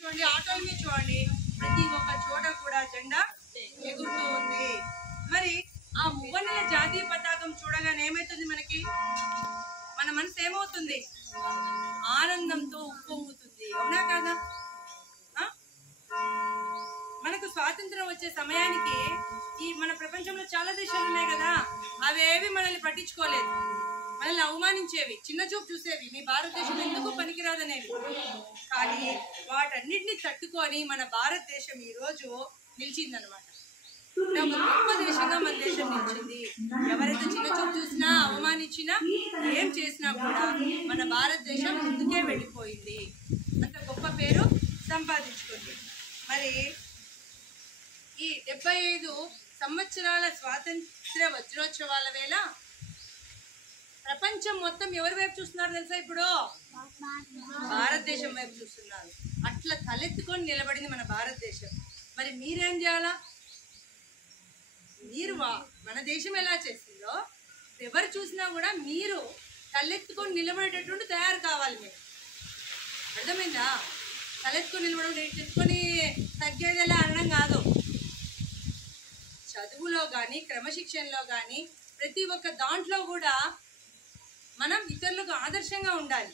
చూడండి, ఆటోల మీద చూడండి, ప్రతి ఒక్క చోట కూడా జెండా ఎగురుతూ ఉంది. మరి ఆ మువ్వన్నెల జాతీయ పతాకం చూడగానే ఏమైతుంది? మన మనసు ఏమవుతుంది? ఆనందంతో ఉప్పొంగుతుంది. అవునా కాదా? మనకు స్వాతంత్రం వచ్చే సమయానికి మన ప్రపంచంలో చాలా దేశాలు ఉన్నాయి కదా, అవేవి మనల్ని పట్టించుకోలేదు, మనల్ని అవమానించేవి, చిన్న చూపు చూసేవి, మీ భారతదేశం ఎందుకు పనికిరాదనేవి. కానీ వాటన్నిటిని తట్టుకొని మన భారతదేశం ఈ రోజు నిలిచిందనమాట. గొప్ప దేశంగా మన దేశం నిలిచింది. ఎవరైతే చిన్న చూపు చూసినా, అవమానించినా, ఏం చేసినా కూడా మన భారతదేశం ముందుకే వెళ్ళిపోయింది, అంత గొప్ప పేరు సంపాదించుకుంది. మరి ఈ 75 సంవత్సరాల స్వాతంత్ర్య వజ్రోత్సవాల వేళ ప్రపంచం మొత్తం ఎవరి వైపు చూస్తున్నారు తెలుసా? ఇప్పుడు భారతదేశం వైపు చూస్తున్నారు. అట్లా తలెత్తుకొని నిలబడింది మన భారతదేశం. మరి మీరేం చేయాలా? మీరు మన దేశం ఎలా చేసిందో ఎవరు చూసినా కూడా మీరు తలెత్తుకొని నిలబడేటటువంటి తయారు కావాలి. మీరు అర్థమైందా? తలెత్తుకొని నిలబడడం, తెచ్చుకొని తగ్గేదేలా అనడం కాదు. చదువులో కానీ, క్రమశిక్షణలో కానీ, ప్రతి ఒక్క దాంట్లో కూడా మనం ఇతరులకు ఆదర్శంగా ఉండాలి.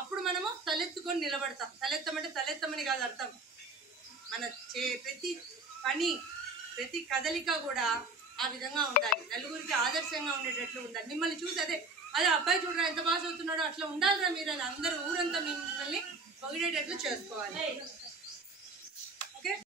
అప్పుడు మనము తలెత్తుకొని నిలబడతాం. తలెత్తమంటే తలెత్తమని కాదు అర్థం. మన ప్రతి పని, ప్రతి కదలిక కూడా ఆ విధంగా ఉండాలి. నలుగురికి ఆదర్శంగా ఉండేటట్లు ఉండాలి. మిమ్మల్ని చూసి అదే అబ్బాయి చూడరా ఎంత బాగా చదువుతున్నాడో అట్లా ఉండాలిరా మీరు అని అందరూ ఊరంతా మిమ్మల్ని పొగిడేటట్లు చేసుకోవాలి.